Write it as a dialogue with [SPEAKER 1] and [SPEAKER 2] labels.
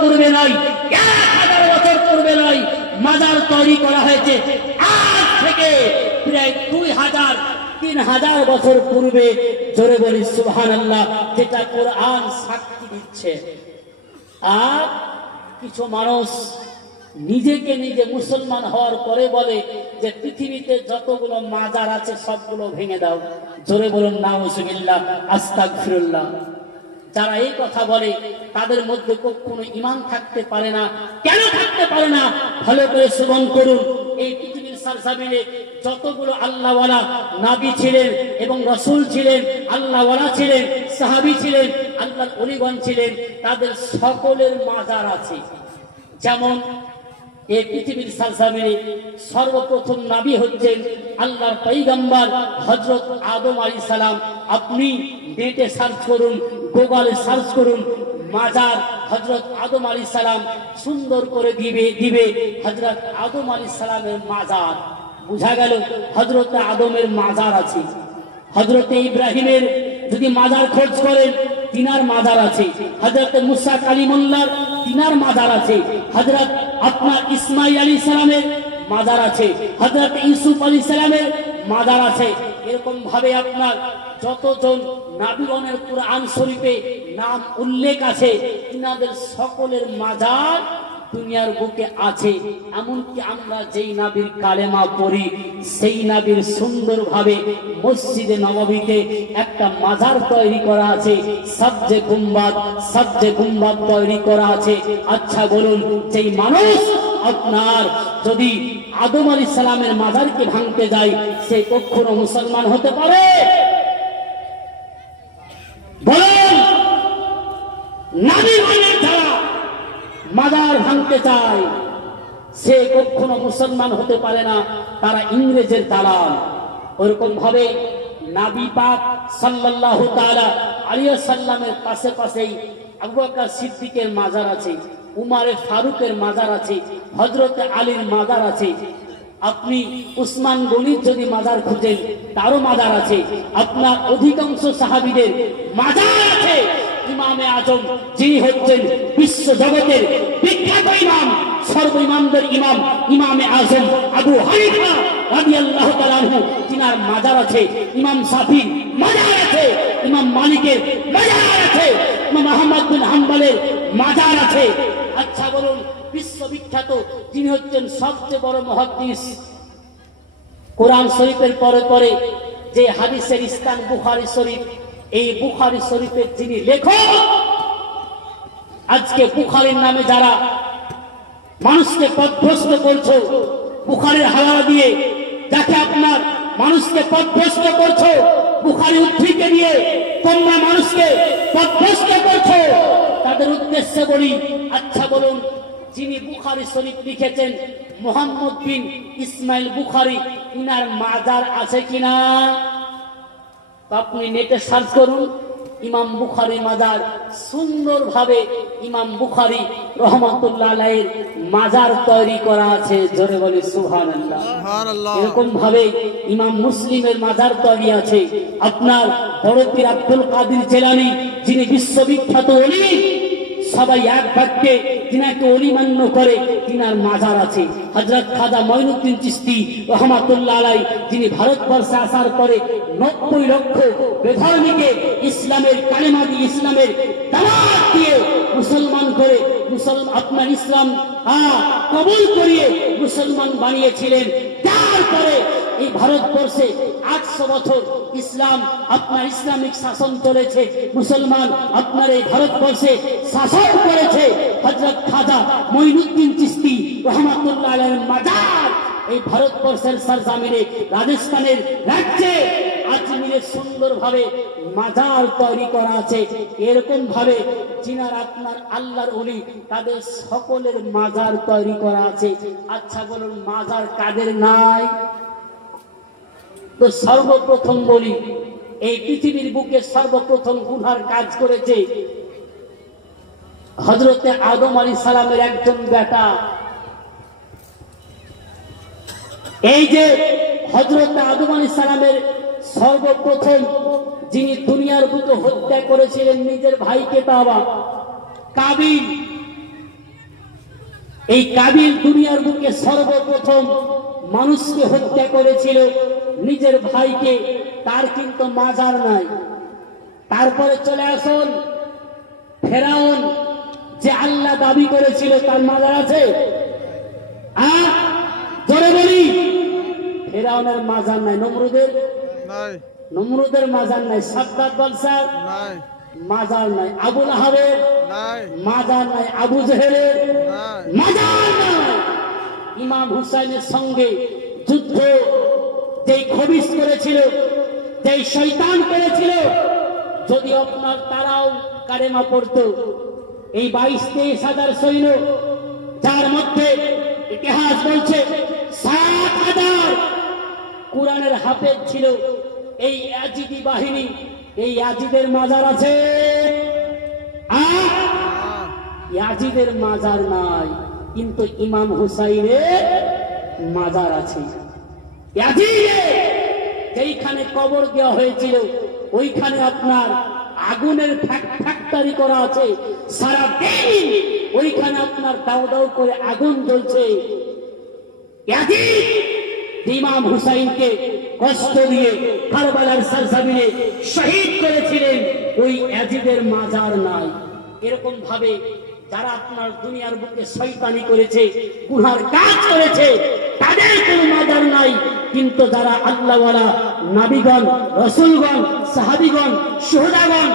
[SPEAKER 1] পূর্বে নয়, এক হাজার বছর পূর্বে নয়, মাজার তৈরি করা হয়েছে। আজ থেকে প্রায় দুই হাজার, তিন হাজার বছর পূর্বে, জোরে বলি সুহান আল্লাহ যেটা কোরআন সাক্ষী দিচ্ছে। আর কিছু মানুষ নিজেকে নিজে মুসলমান হওয়ার পরে বলে যে পৃথিবীতে যতগুলো মাজার আছে, সবগুলো ভেঙে দাও। জোরে বলুন, নাউজুবিল্লাহ আস্তাক ফিরুল্লাহ যারা এই কথা বলে, তাদের মধ্যে কখনো ইমান থাকতে পারে না। কেন থাকতে পারে না? ভালো করে শ্রবণ করুন। এই পৃথিবীর সারসাবিনে যতগুলো আল্লাহওয়ালা নাবি ছিলেন এবং রসুল ছিলেন, আল্লাহওয়ালা ছিলেন, সাহাবি ছিলেন, আল্লাহর অলিগণ ছিলেন, তাদের সকলের মাজার আছে। যেমন এই পৃথিবীর সালসামিনে সর্বপ্রথম নাবি হচ্ছেন আল্লাহর পৈগম্বর হজরত আদম আলী সালাম। আপনি নেটে সার্চ করুন গুগলে সার্চ করুন, মাজার হজরত আদম আলী সালাম, সুন্দর করে দিবে দিবে হজরত আদম আলী সালামের মাজার। বুঝা গেল হজরত আদমের মাজার আছে। হজরত ইব্রাহিমের যদি মাজার খোঁজ করেন, তিনার মাজার আছে। হজরত মুসা কালিমুল্লার তিনার মাজার আছে। হজরত আপনার ইসমাইল আলী সালামের মাজার আছে। হজরত ইউসুফ আলী সালামের মাজার আছে। এরকম ভাবে আপনার যতজন নাবিগণের কোরআন শরীফে নাম উল্লেখ আছে তিনাদের সকলের মাজার দুনিয়ার বুকে আছে। এমনকি আমরা যেই নাবির কালেমা পড়ি, সেই নাবির সুন্দরভাবে মসজিদে নববীতে একটা মাজার তৈরি করা আছে সবজে গুম্বাদ সবজে গুম্বাদ তৈরি করা আছে। আচ্ছা বলুন, যেই মানুষ আপনার যদি আদম আলী সালামের মাজারকে ভাঙতে যায়, সে কখনো মুসলমান হতে পারে? বলুন যারা মাদার ভাঙতে চায়, সে কখনো মুসলমান হতে পারে না, তারা ইংরেজের দালাল। ওরকম ভাবে নাবি পাক সাল্লাল্লাহু তাআলা আলিয়া সাল্লামের পাশে পাশেই আবু বকর সিদ্দিকের মাজার আছে। উমারে ফারুকের মাজার আছে, হযরতে আলীর মাজার আছে। আপনি উসমান গনির যদি মাজার খুঁজেন, তারও মাজার আছে। আপনার অধিকাংশ সাহাবিদের মাজার আছে। ইমামে আজম যিনি হচ্ছেন বিশ্ব জগতের বিখ্যাত ইমাম সর্ব ইমামদের ইমাম, ইমামে আজম আবু হানিফা রাদিয়াল্লাহু তাআলা তিনার মাজার আছে। ইমাম সাফি মাজার আছে। ইমাম মালিকের মাজার আছে। বিন হাম্বলের মাজার আছে। আচ্ছা বলুন, বিশ্ববিখ্যাত যিনি হচ্ছেন সবচেয়ে বড় মহাদ্দিস। কোরআন শরীফের পরে পরে যে হাদিসের বুখারি শরীফ, এই বুখারি শরীফের যিনি লেখক, আজকে বুখারির নামে যারা মানুষকে পথভ্রষ্ট করছ, বুখারির হাওয়া দিয়ে যাকে আপনার মানুষকে পথভ্রষ্ট করছ বুখারি উদ্ধৃতি নিয়ে তোমরা মানুষকে পদভস্ত করছ। তাদের উদ্দেশ্যে বলি আচ্ছা বলুন, যিনি বুখারি শরীফ লিখেছেন, মোহাম্মদ বিন ইসমাইল বুখারি, ইনার মাজার আছে কিনা? আপনি নেটে সার্চ করুন। ইমাম বুখারি মাজার সুন্দরভাবে ইমাম বুখারি রহমতুল্লাহ মাজার তৈরি করা আছে। জোরে বলে
[SPEAKER 2] সুহান
[SPEAKER 1] এরকম ভাবে ইমাম মুসলিমের মাজার তৈরি আছে। আপনার বড় পীর আব্দুল কাদির জেলানি যিনি বিশ্ববিখ্যাত অলি সবাই এক বাক্যে তিনাকে অলি মান্য করে তিনার মাজার আছে। হজরত খাজা মঈনুদ্দিন চিস্তি রহমাতুল্লাহ আলাই, যিনি ভারতবর্ষে আসার পরে নব্বই লক্ষ বেধর্মীকে ইসলামের কালেমা দিয়ে ইসলামের দিয়ে মুসলমান করে মুসলমান, আপনার ইসলাম কবুল করিয়ে মুসলমান বানিয়েছিলেন। তারপরে এই ভারতবর্ষে আটশো বছর ইসলাম আপনার ইসলামিক শাসন চলেছে, মুসলমান আপনার এই ভারতবর্ষে শাসন করেছে। হজরত খাজা মঈনুদ্দিন চিস্তি রহমাতুল্লাহ মাজার এই ভারতবর্ষের সরজামিনে রাজস্থানের রাজ্যে আজমিরে সুন্দরভাবে মাজার তৈরি করা আছে। এরকম ভাবে যিনার আপনার আল্লাহর অলি তাদের সকলের মাজার তৈরি করা আছে। আচ্ছা বলুন, মাজার কাদের নাই? তো সর্বপ্রথম বলি, এই পৃথিবীর বুকে সর্বপ্রথম গুনার কাজ করেছে হজরতে আদম আলী সালামের একজন বেটা। এই যে হজরত আদম আলী সালামের সর্বপ্রথম যিনি দুনিয়ার বুকে হত্যা করেছিলেন নিজের ভাইকে বাবা, কাবিল। এই কাবিল দুনিয়ার বুকে সর্বপ্রথম মানুষকে হত্যা করেছিল। নিজের ভাইকে তার কিন্তু মাজার নাই। তারপরে চলে আসুন ফেরাউন যে আল্লাহ দাবি করেছিল তার মাজার আছে। জোরে বলি ফেরাউনের মাজার নাই নমরুদের? নমরুদের মাজার নাই বাদশাহ
[SPEAKER 2] নাই।
[SPEAKER 1] মাজার নাই আবুল আহাবের
[SPEAKER 2] নাই।
[SPEAKER 1] মাজার নাই আবু জেহেলের? মাজার নাই। ইমাম হুসাইনের সঙ্গে যুদ্ধ যেই খবিস করেছিল, যেই শৈতান করেছিল, যদি আপনার তারাও কারেমা পড়তো। এই বাইশ তেইশ হাজার সৈন্য, যার মধ্যে ইতিহাস বলছে সাত হাজার কোরআনের হাফেজ ছিল এই আজিদি বাহিনী। এই আজিদের মাজার আছে? ইয়াজিদের মাজার নাই, কিন্তু ইমাম হুসাইনের মাজার আছে। যেইখানে কবর দেওয়া হয়েছিল, ওইখানে আপনার আগুনের ফ্যাক- ফ্যাক্টরি করা আছে। সারা দিন ওইখানে আপনার দাউ দাউ করে আগুন জ্বলছে। ইমাম হুসাইনকে কষ্ট দিয়ে কারবালার সরজমিনে শহীদ করেছিলেন। ওই ইয়াজিদের মাজার নাই। এরকম ভাবে যারা আপনার দুনিয়ার বুকে শয়তানি করেছে গুহার কাজ করেছে কোনো মাজার নাই। কিন্তু যারা আল্লাহওয়ালা নাবিগণ রসুলগণ সাহাবিগণ সুহদাগণ